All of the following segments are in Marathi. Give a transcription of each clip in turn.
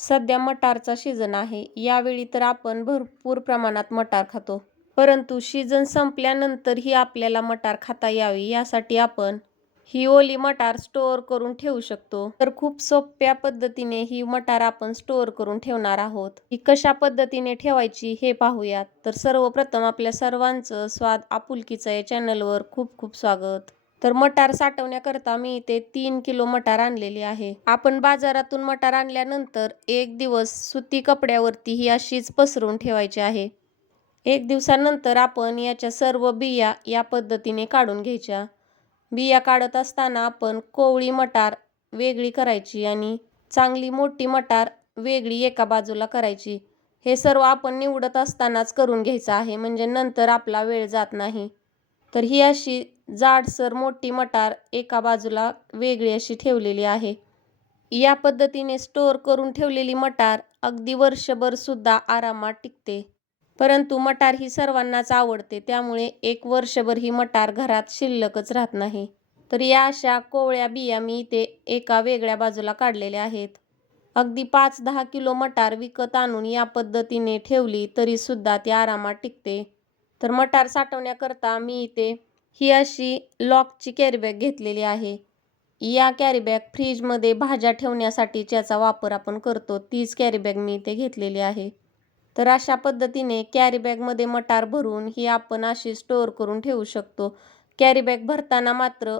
सध्या मटारचा सीझन आहे. यावेळी तर आपण भरपूर प्रमाणात मटार खातो. परंतु सीझन संपल्यानंतरही आपल्याला मटार खाता यावी यासाठी आपण ही ओली मटार स्टोअर करून ठेवू शकतो. तर खूप सोप्या पद्धतीने ही मटार आपण स्टोअर करून ठेवणार आहोत. ही कशा पद्धतीने ठेवायची हे पाहूयात. तर सर्वप्रथम आपल्या सर्वांचं स्वाद आपुलकीचं या चॅनलवर खूप खूप स्वागत. तर मटार साठवण्याकरता मी इथे तीन किलो मटार आणलेली आहे. आपण बाजारातून मटार आणल्यानंतर एक दिवस सुती कपड्यावरती ही अशीच पसरून ठेवायची आहे. एक दिवसानंतर आपण याच्या सर्व बिया या पद्धतीने काढून घ्यायच्या. बिया काढत असताना आपण कोवळी मटार वेगळी करायची आणि चांगली मोठी मटार वेगळी एका बाजूला करायची. हे सर्व आपण निवडत असतानाच करून घ्यायचं आहे म्हणजे नंतर आपला वेळ जात नाही. तर ही अशी जाडसर मोठी मटार एका बाजूला वेगळी अशी ठेवलेली आहे. या पद्धतीने स्टोअर करून ठेवलेली मटार अगदी वर्षभर सुद्धा आरामात टिकते. परंतु मटार ही सर्वांनाच आवडते त्यामुळे एक वर्षभर ही मटार घरात शिल्लकच राहत नाही. तर या अशा कोवळ्या बिया मी इथे एका वेगळ्या बाजूला काढलेल्या आहेत. अगदी पाच दहा किलो मटार विकत आणून या पद्धतीने ठेवली तरीसुद्धा ती आरामात टिकते. तर मटार साठवण्याकरता मी इथे ही अशी लॉकची कॅरीबॅग घेतलेली आहे. या कॅरीबॅग फ्रीजमध्ये भाज्या ठेवण्यासाठी ज्याचा वापर आपण करतो तीच कॅरीबॅग मी इथे घेतलेली आहे. तर अशा पद्धतीने कॅरीबॅगमध्ये मटार भरून ही आपण अशी स्टोअर करून ठेवू शकतो. कॅरीबॅग भरताना मात्र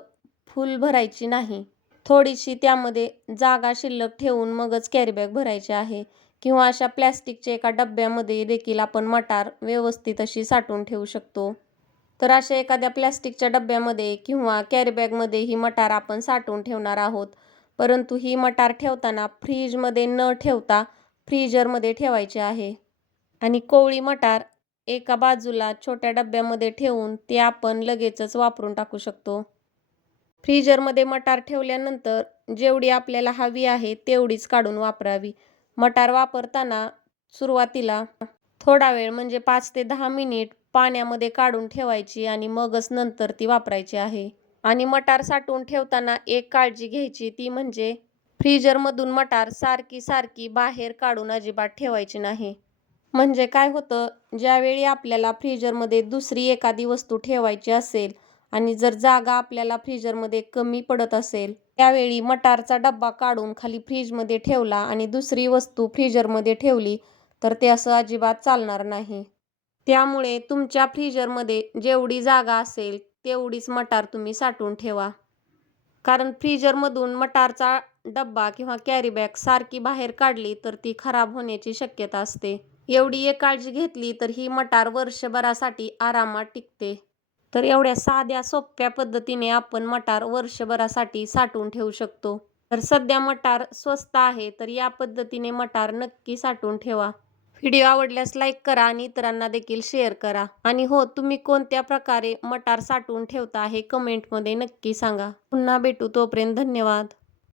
फुल भरायची नाही. थोडीशी त्यामध्ये जागा शिल्लक ठेवून मगच कॅरीबॅग भरायची आहे. किंवा अशा प्लॅस्टिकच्या एका डब्यामध्ये देखील आपण मटार व्यवस्थित अशी साठवून ठेवू शकतो. तर अशा एखाद्या प्लॅस्टिकच्या डब्यामध्ये किंवा कॅरीबॅगमध्ये ही मटार आपण साठवून ठेवणार आहोत. परंतु ही मटार ठेवताना फ्रीजमध्ये न ठेवता फ्रीजरमध्ये ठेवायची आहे. आणि कोवळी मटार एका बाजूला छोट्या डब्यामध्ये ठेवून ते आपण लगेचच वापरून टाकू शकतो. फ्रीजरमध्ये मटार ठेवल्यानंतर जेवढी आपल्याला हवी आहे तेवढीच काढून वापरावी. मटार वापरताना सुरुवातीला थोडा वेळ म्हणजे पाच ते दहा मिनिट पाण्यामध्ये काढून ठेवायची आणि मगच नंतर ती वापरायची आहे. आणि मटार साठवून ठेवताना एक काळजी घ्यायची ती म्हणजे फ्रीजरमधून मटार सारखी सारखी बाहेर काढून अजिबात ठेवायची नाही. म्हणजे काय होतं ज्यावेळी आपल्याला फ्रीजरमध्ये दुसरी एखादी वस्तू ठेवायची असेल आणि जर जागा आपल्याला फ्रीजरमध्ये कमी पडत असेल त्यावेळी मटारचा डब्बा काढून खाली फ्रीजमध्ये ठेवला आणि दुसरी वस्तू फ्रीजरमध्ये ठेवली तर ते असं अजिबात चालणार नाही. त्यामुळे तुमच्या फ्रीजरमध्ये जेवढी जागा असेल तेवढीच मटार तुम्ही साठवून ठेवा. कारण फ्रीजरमधून मटारचा डब्बा किंवा कॅरीबॅग सारखी बाहेर काढली तर ती खराब होण्याची शक्यता असते. एवढी एक काळजी घेतली तर ही मटार वर्षभरासाठी आरामात टिकते. तर एवढ्या साध्या सोप्या पद्धतीने आपण मटार वर्षभरासाठी साठवून ठेवू शकतो. तर सध्या मटार स्वस्त आहे तर या पद्धतीने मटार नक्की साठवून ठेवा. व्हिडिओ आवडल्यास लाईक करा आणि इतरांना देखील शेअर करा. आणि हो तुम्ही कोणत्या प्रकारे मटार साठवून ठेवता हे कमेंटमध्ये नक्की सांगा. पुन्हा भेटू तोपर्यंत धन्यवाद.